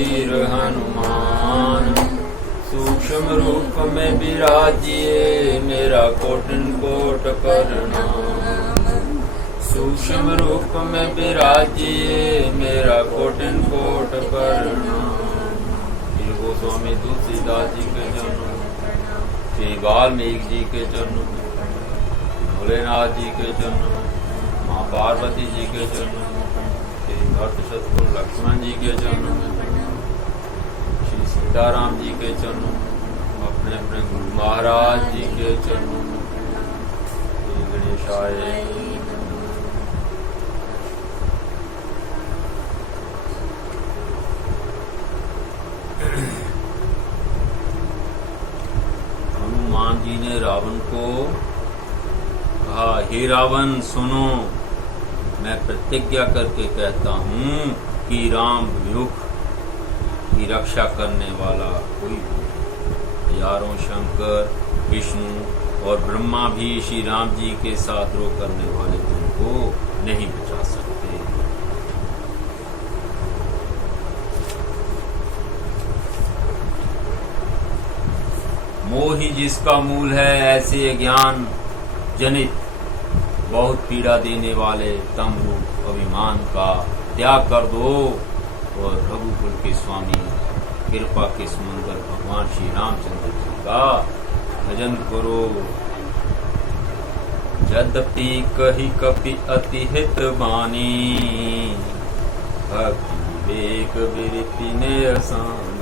वीर हनुमान। सूक्ष्म रूप में विराजिए मेरा कोटि कोट प्रणाम। सूक्ष्म रूप में विराजिए मेरा कोटि कोट प्रणाम। श्री गोस्वामी तुलसीदास जी के चरणों, श्री वाल्मीकि जी के चरणों, भोलेनाथ जी के चरणों, माँ पार्वती जी के चरणों, श्री भरत शत्रुघ्न लक्ष्मण जी के चरणों, श्री सीताराम जी के चरणों, अपने अपने गुरु महाराज जी के चरणों, श्री गणेशाय। हनुमान जी ने रावण को कहा, हे रावण सुनो, मैं प्रतिज्ञा करके कहता हूँ कि राम युग की रक्षा करने वाला कोई भी, यारों शंकर, विष्णु और ब्रह्मा भी श्री राम जी के साथ रो करने वाले तुमको नहीं बचा सकते। मोही जिसका मूल है, ऐसे ज्ञान जनित बहुत पीड़ा देने वाले तम रूप अभिमान का त्याग कर दो और रघुकुल के स्वामी कृपा के समुंदर भगवान श्री रामचंद्र जी का भजन करो। यद्यपि कही कपि अति हित बानी, भक्ति विवेक विरति ने असानी।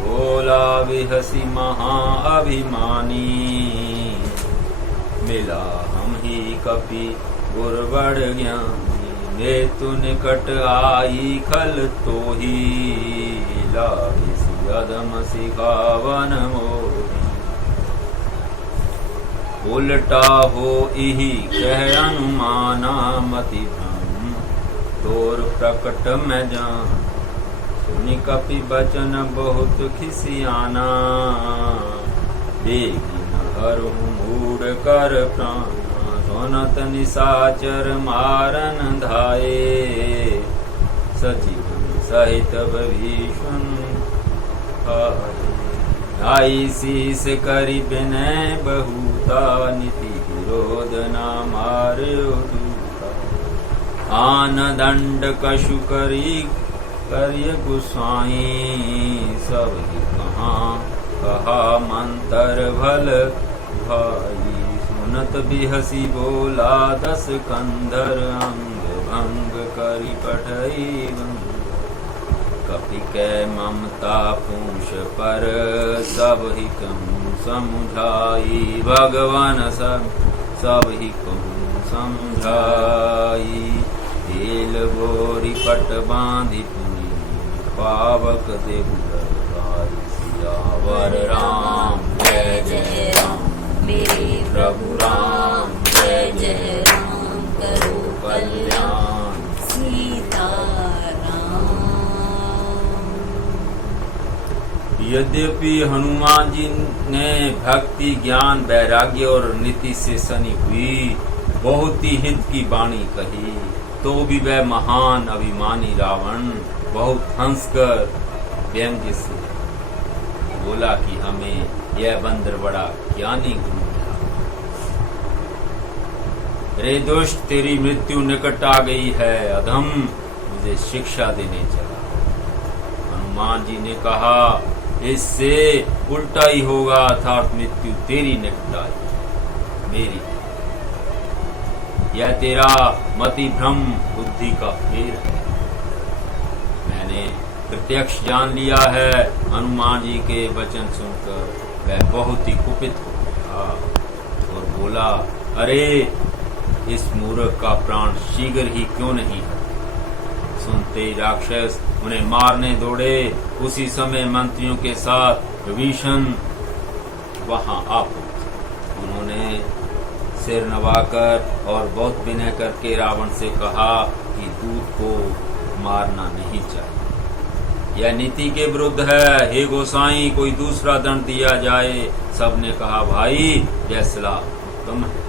बोला विहसी महा अभिमानी, मिला हम ही कपि गुर बड़ ज्ञानी। मृत्यु निकट आई खल तो ही, लाही अदम सिखावन मोही। उल्टा हो इही कह अनुमाना, मति भ्रम तोर प्रकट में जान। सुनि कपि बचन बहुत खिसियाना, देखी न हरु मूढ़ कर प्राण। सुनत निशाचर मारन धाये, सचिवन सहित विभीषण आए। आई शीस करि विनय बहुता, नीति विरोध न मार्यो दूता। आन दंड कछु करी करिय गुसाई, सब ही कहा मंतर भल भाई। सुनत बिहसी बोला दस कंधर, अंग भंग करी पठई कपि कै ममता पूछ पर, सब ही कहूँ समझाई। भगवान सब ही कहूँ समझाई। तेल बोरी पट बांधी पावक देव सियावर राम। जय जय राम मेरे प्रभु राम, जय जय राम करो कल्याण सीता राम। यद्यपि हनुमान जी ने भक्ति ज्ञान वैराग्य और नीति से सनी हुई बहुत ही हित की वाणी कही, तो भी वह महान अभिमानी रावण बहुत हंसकर व्यंग्य से बोला कि हमें यह बंदर बड़ा ज्ञानी गुरु मिला। रे दुष्ट, तेरी मृत्यु निकट आ गई है, अधम मुझे शिक्षा देने चला। हनुमान जी ने कहा, इससे उल्टा ही होगा, अर्थात मृत्यु तेरी निकट आई मेरी। यह तेरा मति भ्रम बुद्धि का फेर है। मैंने प्रत्यक्ष जान लिया है। हनुमान जी के वचन सुनकर वह बहुत ही कुपित हो गया और बोला, अरे इस मूर्ख का प्राण शीघ्र ही क्यों नहीं है। सुनते ही राक्षस उन्हें मारने दौड़े। उसी समय मंत्रियों के साथ विभीषण वहां आ पहुंचे। उन्होंने सिर नवाकर और बहुत विनय करके रावण से कहा कि दूत को मारना नहीं चाहिए, यह नीति के विरुद्ध है। हे गोसाई, कोई दूसरा दंड दिया जाए। सबने कहा, भाई यह सलाह उत्तम है।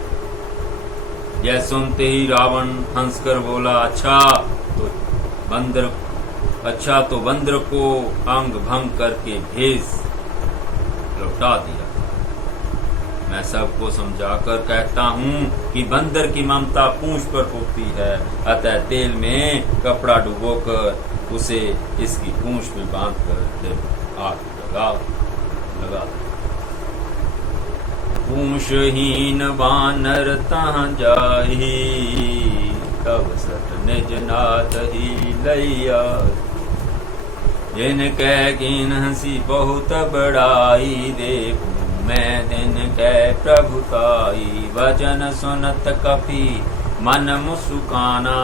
यह सुनते ही रावण हंसकर बोला, अच्छा तो बंदर अच्छा तो बंदर को अंग भंग करके भेज लौटा दिया। मैं सबको समझाकर कहता हूँ कि बंदर की ममता पूंछ पर होती है, अतः तेल में कपड़ा डुबोकर उसे इसकी पूंछ में बांधकर आग लगा। पूंछहीन बानर तहाँ जाही, तब सट निज नाथ ही लैया। जिन कह कीन हंसी बहुत बड़ाई, देखूं मैं दिन कह प्रभुताई। वचन सुनत कपि मन मुस्काना,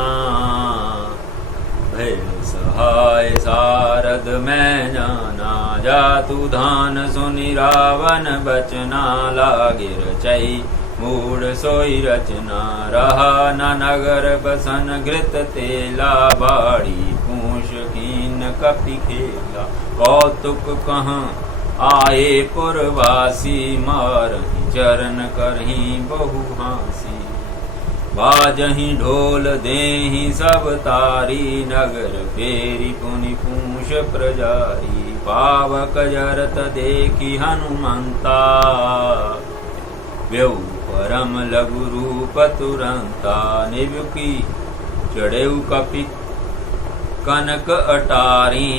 भय सहाय सारद मैं जाना। जातु धान सुनि रावण बचना, लागे रचई मूड सोई रचना। रहा न नगर बसन घृत तेला, बाड़ी पूंछ कीन कपि खेला। कौतुक कहाँ आए पुरवासी, मारही चरण करही बहु हांसी। बाजही ढोल देहि सब तारी, नगर फेरी पुनि पूंछ प्रजारी। पावक जरत देखी हनुमंता, व्यऊ परम लघु रूप तुरंता। निबुकी चढ़ेऊ कपि कनक अटारी,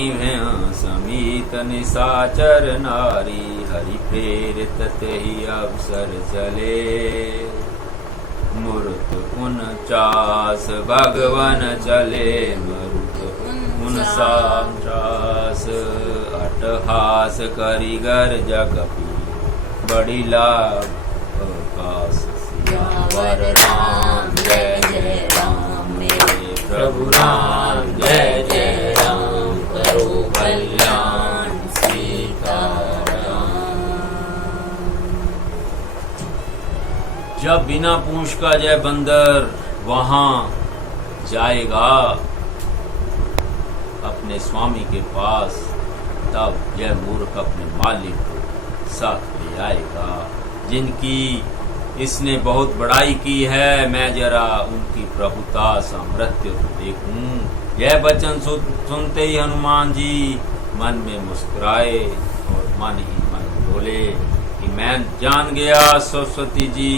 समीत निशाचर नारी। हरि प्रेरित तेहि अवसर चले, मूर्त 49 भगवन चले। मरुत 49 अट्ठहास करिगर जगपी, बड़ी लाभ आकाश। सियावर राम जय जय राम, मेरे प्रभु राम जय जय राम। करो कल्याण सीताराम। जब बिना पूंछ का जय बंदर वहां जाएगा अपने स्वामी के पास, तब यह मूर्ख अपने मालिक को साथ ले आएगा, जिनकी इसने बहुत बड़ाई की है। मैं जरा उनकी प्रभुता सामर्थ्य को देखूं। यह वचन सुनते ही हनुमान जी मन में मुस्कुराए और मन ही मन बोले कि मैं जान गया सरस्वती जी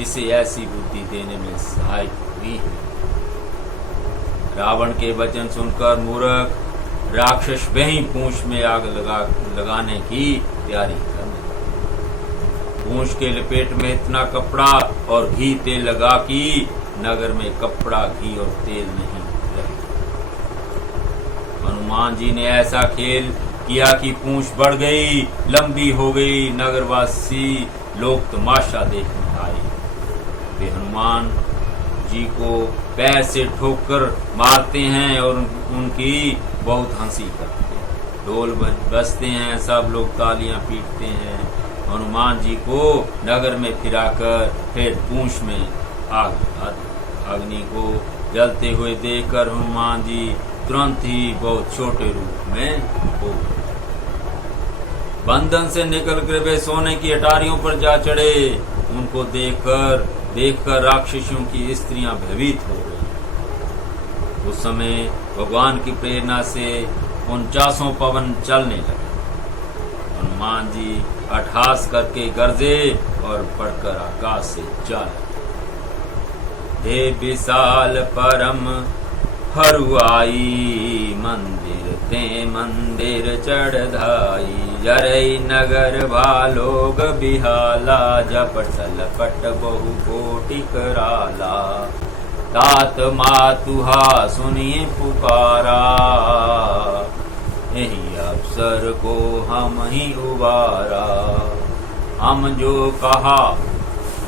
इसे ऐसी बुद्धि देने में सहायक हुई है। रावण के वचन सुनकर मूर्ख राक्षस वहीं पूंछ में आग लगाने की तैयारी करने। पूंछ के लपेट में इतना कपड़ा और घी तेल लगा कि नगर में कपड़ा घी और तेल नहीं रहे। हनुमान जी ने ऐसा खेल किया कि पूंछ बढ़ गई, लंबी हो गई। नगरवासी लोग तमाशा देखने आए। वे हनुमान जी को पैर से ठोकर मारते हैं और उनकी बहुत हंसी करते हैं। ढोल बजते हैं, सब लोग तालियां पीटते हैं। हनुमान जी को नगर में फिराकर फिर पूंछ में आग लगा दी। अग्नि को जलते हुए देखकर हनुमान जी तुरंत ही बहुत छोटे रूप में हो गए। बंधन से निकलकर वे सोने की अटारियों पर जा चढ़े। उनको देखकर राक्षसों की स्त्रियां भयभीत हो गई। उस समय भगवान की प्रेरणा से 49 पवन चलने लगे। हनुमान जी अट्ठहास करके गरजे और बढ़कर आकाश से जा लगे। हे विशाल परम हरुआई, मंदिर ते मंदिर चढ़ाई। जरई नगर भालोग बिहाला, जपटल पट बहु कोटि कराला। तात मातुहा सुनिए पुकारा, यही अवसर को हम ही उबारा। हम जो कहा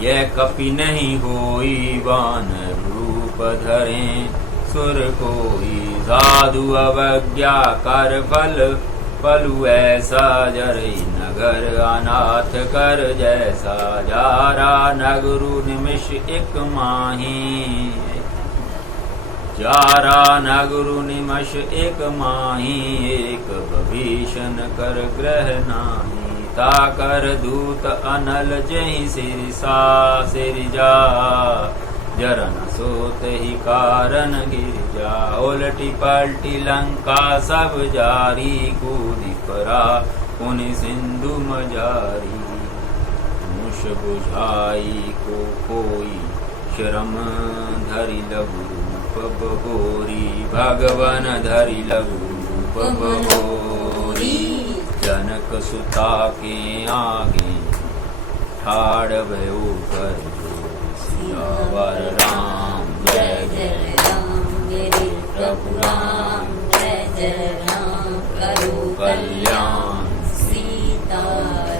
यह कपि नहीं होई, वानर रूप धरे सुर कोई। साधु अवज्ञा कर पलु ऐसा, जरई नगर अनाथ कर जैसा। जारा नगरु निमिष एक माही, जारा नगरु निमिष एक माही। एक भीषण कर ग्रह नाही, ताकर दूत अनल जहि सिरसा सिरजा। जरन सोत ही कारण गिरजा, उलटी पलटी लंका सब जारी, कूदी परा पुनि सिंधु मजारी। मूष बुझाई को कोई शरम, धरि लघु रूप बहोरी, भगवन धरि लघु रूप बहोरी। जनक सुता के आगे ठाड़ भयो कर जोर, सियावर राम जय जय राम, मेरे प्रभु राम जय जय राम, करो कल्याण सीता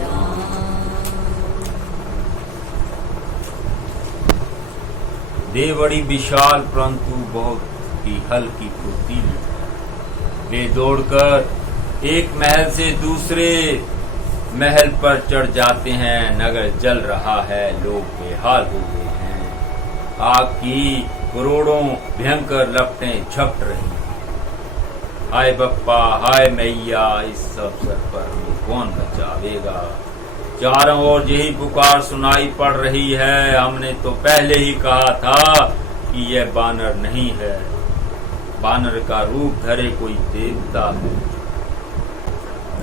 राम। देह बड़ी विशाल परंतु बहुत ही हल्की फुर्तीली। वे दौड़कर एक महल से दूसरे महल पर चढ़ जाते हैं। नगर जल रहा है, लोग बेहाल हो गए हैं। आग की करोड़ों भयंकर लपटें झपट रही हैं। हाय बप्पा हाय मैया, इस अवसर पर हमें कौन बचावेगा। चारों ओर यही पुकार सुनाई पड़ रही है। हमने तो पहले ही कहा था कि यह बानर नहीं है, बानर का रूप धरे कोई देवता है।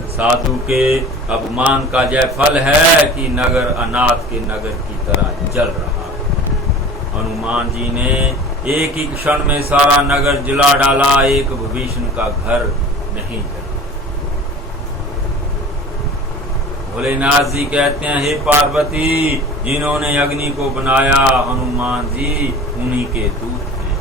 साधु के अपमान का यह फल है कि नगर अनाथ के नगर की तरह जल रहा है। हनुमान जी ने एक ही क्षण में सारा नगर जला डाला, एक विभीषण का घर नहीं जला। भोलेनाथ जी कहते हैं, हे पार्वती, जिन्होंने अग्नि को बनाया हनुमान जी उन्हीं के दूत हैं।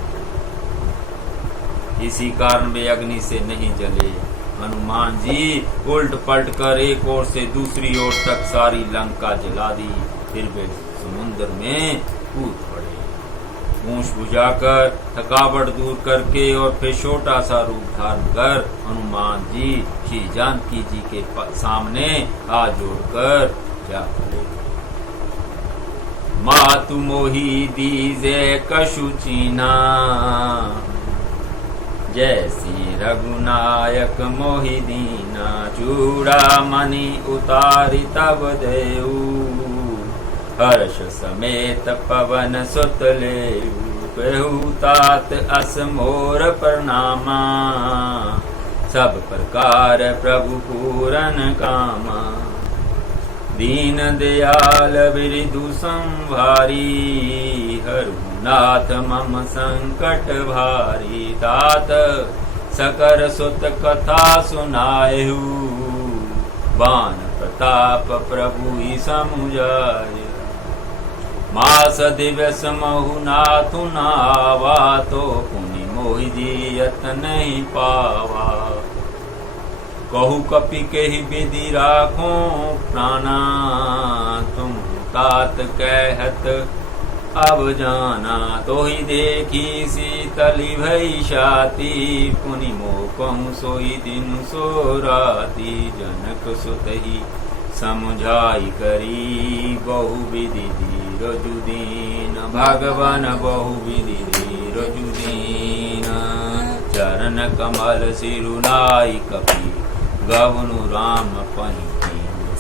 इसी कारण वे अग्नि से नहीं जले। हनुमान जी उल्ट पलट कर एक ओर से दूसरी ओर तक सारी लंका जला दी। फिर वे समुद्र में कूद पड़े। मूछ बुझाकर थकावट दूर करके और फिर छोटा सा रूप धारण कर हनुमान जी श्री जानकी जी के सामने हाथ जोड़कर जा खड़े। मातु मोही दीजे कछु चीना, जैसी रघुनायक मोहि दीना। चूड़ा मणि उतारी तब देऊ, हर्ष समेत पवन सुत लेऊ। कहु तात अस मोर प्रणामा, सब प्रकार प्रभु पूरन कामा। दीन दयाल बिरधु संभारी, हरनाथ मम संकट भारी। तात सकर सुत कथा सुनायहु, बान प्रताप प्रभु ही समुझाय। मास दिवस महु नाथु नावा, तो पुनि मोहि जियत नहीं पावा। कहु कपि केहि विधि राखो प्राणा, तुम तात कहत अब जाना। तो ही देखी शीतली भई छाती, पुनि मोह कहूँ सोई दिन सो राती। जनक सुत ही समुझाई करी, बहु विधि धीरजु दीन। भगवान बहु विधि धीरजु दीन। चरण कमल सिरुनाई कपि, गवनु राम पहि।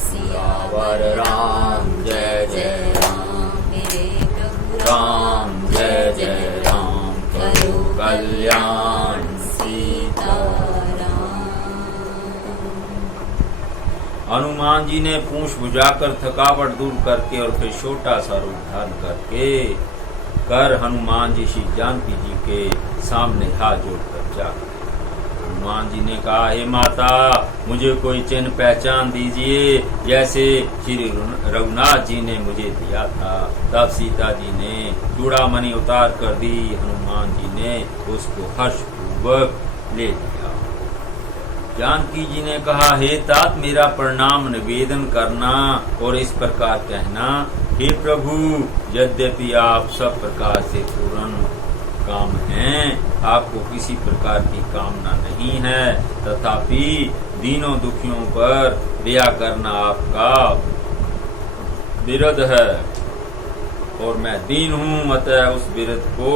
सियावर राम जय जय राम, मेरे प्रभु राम जय जय राम। करो कल्याण सीता राम। हनुमान जी ने पूंछ बुझाकर थकावट दूर करके और फिर छोटा सा रूप धारण करके हनुमान जी श्री जानकी जी के सामने हाथ जोड़कर जा। हनुमान जी ने कहा, हे माता, मुझे कोई चिन्ह पहचान दीजिए, जैसे श्री रघुनाथ जी ने मुझे दिया था। तब सीता जी ने चूड़ामणि उतार कर दी। हनुमान जी ने उसको हर्षपूर्वक ले लिया। जानकी जी ने कहा, हे तात, मेरा प्रणाम निवेदन करना और इस प्रकार कहना, हे प्रभु, यद्यपि आप सब प्रकार से पूर्ण काम हैं, आपको किसी प्रकार की कामना नहीं है, तथापि दीनों दुखियों पर दया करना आपका विरध है और मैं दीन हूँ। अतः उस विरध को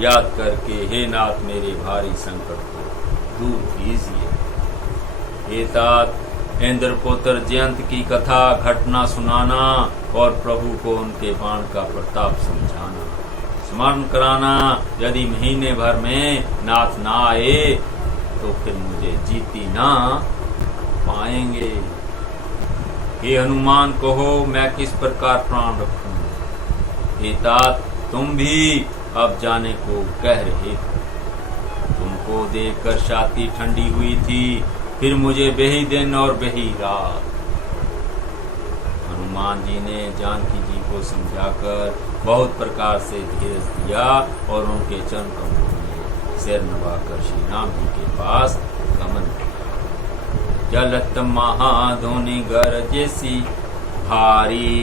याद करके हे नाथ, मेरे भारी संकट को दूर कीजिए। हे तात, इंद्रपुत्र जयंत की कथा घटना सुनाना और प्रभु को उनके बाण का प्रताप समझाना। स्मरण कराना। यदि महीने भर में नाथ ना आए तो फिर मुझे जीती ना पाएंगे। हे हनुमान कहो मैं किस प्रकार प्राण रखूं। हे तात तुम भी अब जाने को कह रहे हो। तुमको देखकर छाती ठंडी हुई थी, फिर मुझे बेही दिन और बेही रात। हनुमान जी ने जानकी जी को समझाकर बहुत प्रकार से धीरज दिया और उनके चरण कमलों में सिर नवाकर श्री राम जी के पास गमन किया। जलत महाधुनि गरजेसी भारी,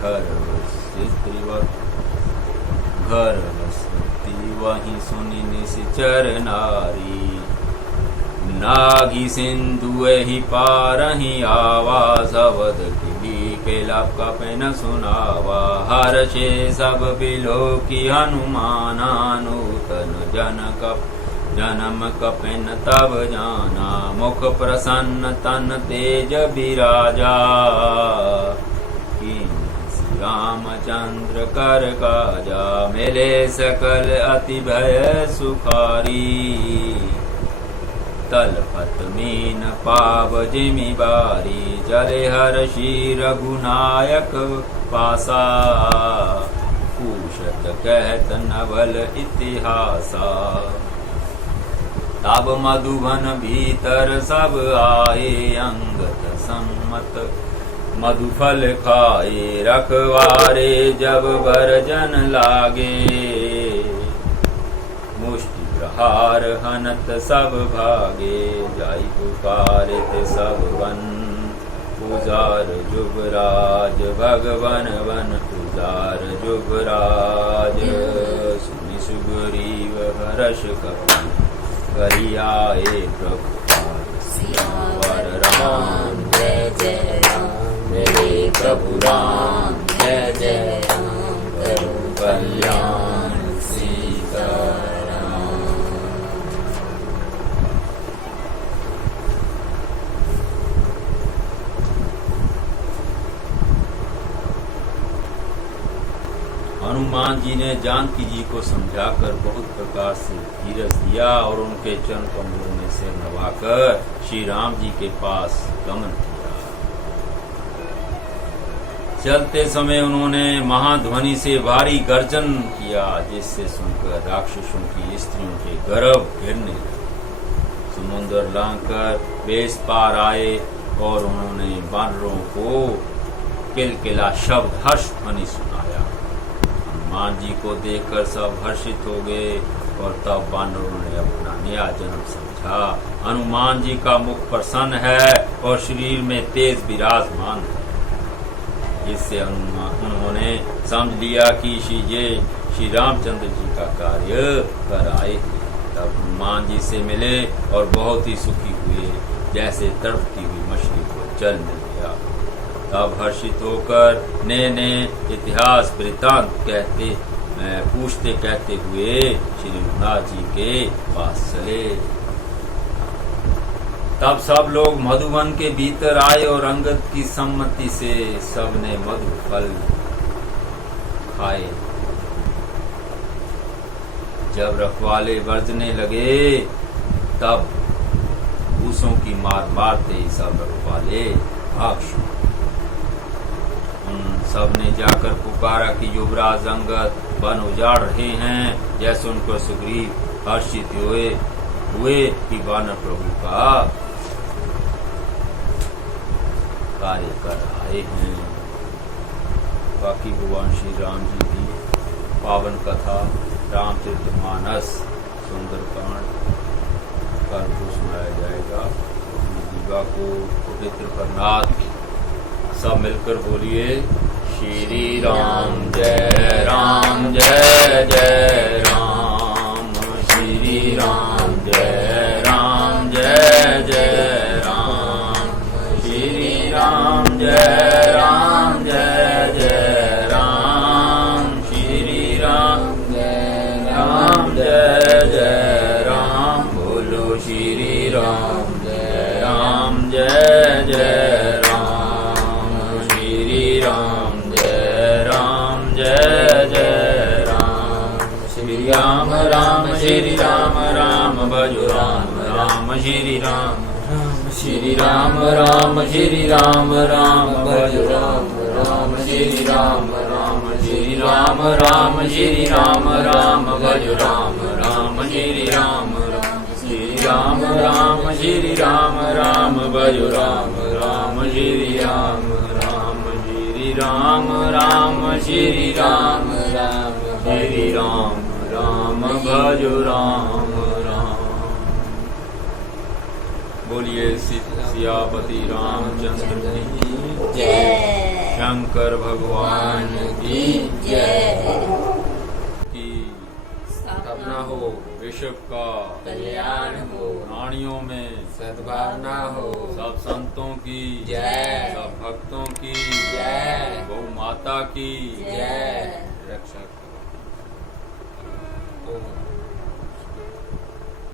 घर बसती वहीं सुनि निश्चर नारी। नागी सिंधु ही पारही आवा, शबद किली पेलाप का पेन सुनावा। हर्षे सब बिलो की हनुमाना, नूतन जन्म कपिन तब जाना। मुख प्रसन्न तन तेज विराजा, रामचंद्र कर काजा। मिले सकल अति भय सुखारी, तलपत मीन पाव जिमि बारी। चले हर्षि रघुनायक पासा, पूछत कहत नवल इतिहासा। तब मधुबन भीतर सब आए, अंगद सम्मत मधुफल खाए। रखवारे जब बरजन लागे, मुष्टि प्रहार हनत सब भागे। जाई पुकारित सब वन, पुजार जुगराज। भगवन वन पुजार जुगराज। सुनि सुग्रीव हर्ष कपि, करि आए प्रभु सियावर राम। जय जय राम मेरे प्रभु राम, जय जय राम करो कल्याण सीताराम। हनुमान जी ने जानकी जी को समझाकर बहुत प्रकार से धीरज दिया और उनके चरण कमलों में से नवाकर श्री राम जी के पास गमन किया। चलते समय उन्होंने महाध्वनि से भारी गर्जन किया, जिससे सुनकर राक्षसों की स्त्रियों के गर्भ गिरने लगे। समुद्र लांघकर वेश पार आए और उन्होंने बानरों को किलकिला शब्द हर्ष ध्वनि सुनाया। हनुमान जी को देखकर सब हर्षित हो गए और तब बानरों ने अपना नया जन्म समझा। हनुमान जी का मुख प्रसन्न है और शरीर में तेज विराजमान है। इससे उन्होंने समझ लिया कि श्री रामचंद्र जी का कार्य कर आए। तब हनुमान जी से मिले और बहुत ही सुखी हुए, जैसे तड़पती हुई मछली को जल मिल गया। तब हर्षित होकर ने इतिहास वृत्तांत पूछते कहते हुए श्री रघुनाथ जी के पास चले। तब सब लोग मधुवन के भीतर आए और अंगद की सम्मति से सबने मधु फल खाए। जब रखवाले बरसने लगे तब भूसों की मार मारते सब रखवाले भाग छूटे। उन सब ने जाकर पुकारा कि युवराज अंगद वन उजाड़ रहे हैं। यह सुनकर सुग्रीव हर्षित हुए कि वानर प्रभु का कार्य कर आए हैं। बाकी भगवान श्री राम जी की पावन कथा रामचरितमानस सुंदरकांड कल को सुनाया जाएगा। जीवा को पवित्र करनाथ सब मिलकर बोलिए श्री राम जय राम जय जय राम। श्री राम जय राम जय जय राम। श्री राम जय राम जय जय राम। श्री राम जय जय राम। बोलो श्री राम जय जय राम। श्री राम जय जय राम। भजो राम राम श्री राम श्री राम राम श्री राम राम भजो राम राम श्री राम श्री राम राम श्री राम राम भजो राम राम श्री राम श्री राम राम श्री राम राम भजो राम राम श्री राम श्री राम राम श्री राम श्री राम राम भजो राम राम। बोलिए सियापति रामचंद्र की जय। शंकर भगवान की जय। की स्थापना हो, विश्व का कल्याण हो, प्राणियों में सद्भावना हो, सब संतों की जय। सब भक्तों की जय। गौ माता की जय। रक्षा करो।